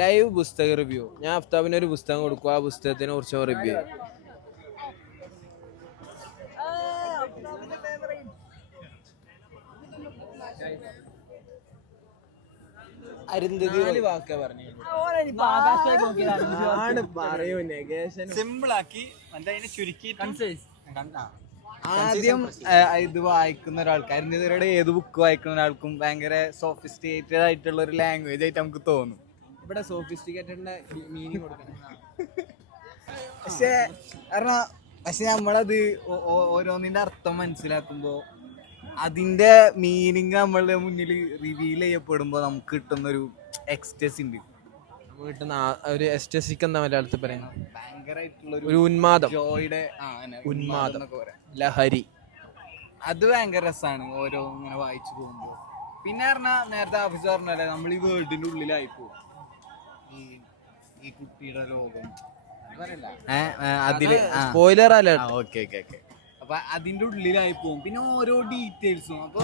Live പുസ്തക review. ഞാൻ അഫ്താബിന് ഒരു പുസ്തകം കൊടുക്കും, ആ പുസ്തകത്തിനെ കുറിച്ച് റിവ്യൂ. ആദ്യം ഇത് വായിക്കുന്ന ഒരാൾക്ക് അരുന്ധതിയുടെ ഏത് ബുക്ക് വായിക്കുന്ന ഒരാൾക്കും ഭയങ്കര സോഫിസ്റ്റിക്കേറ്റഡ് ആയിട്ടുള്ള ഒരു ലാംഗ്വേജ് ആയിട്ട് നമുക്ക് തോന്നും. ഇവിടെ സോഫിസ്റ്റിക്കേറ്റഡിന്റെ മീനിങ് കൊടുക്കണം. പക്ഷെ നമ്മളത് ഓരോന്നിന്റെ അർത്ഥം മനസ്സിലാക്കുമ്പോ അതിന്റെ മീനിങ് നമ്മളുടെ മുന്നിൽ റിവീൽ ചെയ്യപ്പെടുമ്പോ നമുക്ക് കിട്ടുന്നൊരു എക്സ്റ്റസി ഉണ്ട്. നമുക്ക് കിട്ടുന്ന ഒരു എസ്റ്റസിക്ക് എന്താ മലയാളത്തിൽ പറയുന്നത്? ഭയങ്കരമായിട്ടുള്ള ഒരു ഉന്മാദം, ജോയുടെ ഉന്മാദം എന്നൊക്കെ പറയാം, ലഹരി. അത് ഭയങ്കര രസമാണ് ഓരോ ഇങ്ങനെ വായിച്ചു പോകുമ്പോ. പിന്നെ പറഞ്ഞാൽ നേരത്തെ ഓഫീസ് പറഞ്ഞല്ലേ, നമ്മൾ ഈ വേൾഡിന്റെ ഉള്ളിലായിപ്പോ ഈ കുട്ടിയുടെ ലോകം അതില് സ്പോയിലർ അലേർട്ട്. ഓക്കെ അപ്പൊ അതിന്റെ ഉള്ളിലായി പോകും. പിന്നെ ഓരോ ഡീറ്റെയിൽസും അപ്പൊ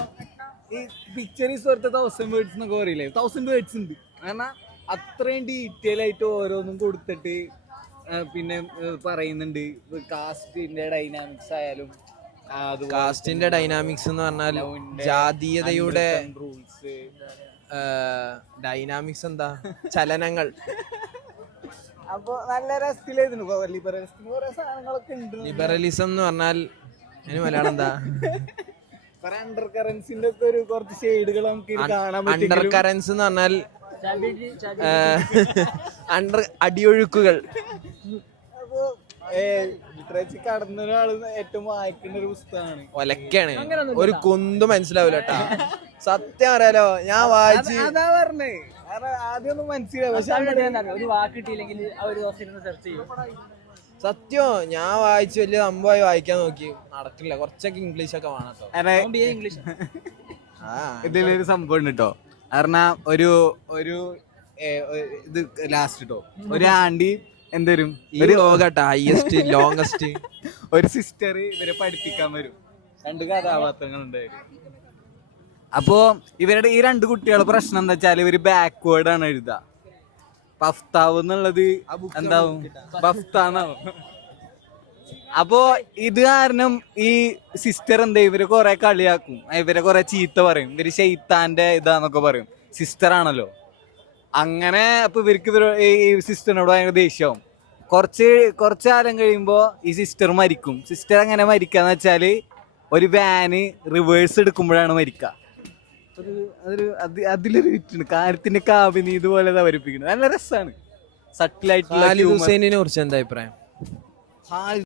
ഈ പിക്ചർ ഈസ് വർത്ത് 1000 വേർഡ്സ് എന്നൊക്കെ പറയില്ലേ, 1000 വേർഡ്സ് ഉണ്ട്. കാരണം അത്രയും ഡീറ്റെയിൽ ആയിട്ട് ഓരോന്നും കൊടുത്തിട്ട് പിന്നെ പറയുന്നുണ്ട്. കാസ്റ്റിന്റെ ഡൈനാമിക്സ് ആയാലും, കാസ്റ്റിന്റെ ഡൈനാമിക്സ് എന്ന് പറഞ്ഞാൽ ജാതീയതയുടെ റൂൾസ്, ഡൈനാമിക്സ് എന്താ, ചലനങ്ങൾ. അപ്പൊ നല്ല രസത്തിലായിരുന്നു. സാധനങ്ങളൊക്കെ ഉണ്ട്. ലിബറലിസം എന്ന് പറഞ്ഞാൽ അതിന് മലയാളം എന്താ? അണ്ടർ കറൻസിന്റെ ഒക്കെ ഒരു കുറച്ച് ഷെയ്ഡുകൾ നമുക്ക് കാണാൻ പറ്റും. അണ്ടർ കറൻസ് എന്ന് പറഞ്ഞാൽ അണ്ടർ അടിയൊഴുക്കുകൾ. അപ്പൊ ലിറ്ററേച്ചർ കടന്ന ഒരാള് ഏറ്റവും വായിക്കേണ്ട ഒരു പുസ്തകമാണ്. ഒലക്കാണ്, ഒരു കുന്തും മനസ്സിലാവില്ല കേട്ടാ. സത്യം അറിയാലോ, ഞാൻ വായിച്ച് അതാ പറഞ്ഞേ. ആദ്യം ഒന്നും മനസ്സിലാവും, പക്ഷെ ഒരു വാക്ക് കിട്ടിയില്ലെങ്കിൽ ഒരു ദിവസം സെർച്ച് ചെയ്യും. സത്യം ഞാൻ വായിച്ച് വലിയ സംഭവമായി വായിക്കാൻ നോക്കി, നടക്കില്ല. കുറച്ചൊക്കെ ഇംഗ്ലീഷ് ഒക്കെ വേണം കേട്ടോ. ഇംഗ്ലീഷ് ഇതിലൊരു സംഭവം ഉണ്ട് കേട്ടോ. കാരണം ഒരു ഇത് ലാസ്റ്റ് കേട്ടോ, ഒരു ആന്റി എന്തരും ഒരു ലോകട്ടാ ഹൈയസ്റ്റ് ലോങ്സ്റ്റ് ഒരു സിസ്റ്റർ ഇവരെ പഠിപ്പിക്കാൻ വരും. 2 കഥാപാത്രങ്ങളുണ്ട്. അപ്പോ ഇവരുടെ ഈ 2 കുട്ടികളുടെ പ്രശ്നം എന്താ വെച്ചാൽ ഇവര് ബാക്ക്വേർഡ് ആണ് എഴുതുക. പഫ്താവ് എന്നുള്ളത് എന്താവും, പഫ്താന്നാവും. അപ്പോ ഇത് കാരണം ഈ സിസ്റ്റർ എന്താ ഇവരെ കുറെ കളിയാക്കും, ഇവരെ കുറെ ചീത്ത പറയും. ഇവര് ശൈത്താന്റെ ഇതാന്നൊക്കെ പറയും, സിസ്റ്റർ ആണല്ലോ. അങ്ങനെ അപ്പൊ ഇവർക്ക് ഈ സിസ്റ്ററിനോട് ഭയങ്കര ദേഷ്യമാവും. കുറച്ച് കാലം കഴിയുമ്പോ ഈ സിസ്റ്റർ മരിക്കും. സിസ്റ്റർ എങ്ങനെ മരിക്കാന്ന് വെച്ചാല് ഒരു വാന് റിവേഴ്സ് എടുക്കുമ്പോഴാണ് മരിക്കുക. അതിലൊരു വിറ്റുണ്ട്, കാര്യത്തിന്റെ കാവിനി ഇതുപോലെ അവതരിപ്പിക്കുന്നത്. നല്ല രസമാണ്. സട്ടിലായിട്ടുള്ള കുറിച്ച് എന്താ അഭിപ്രായം?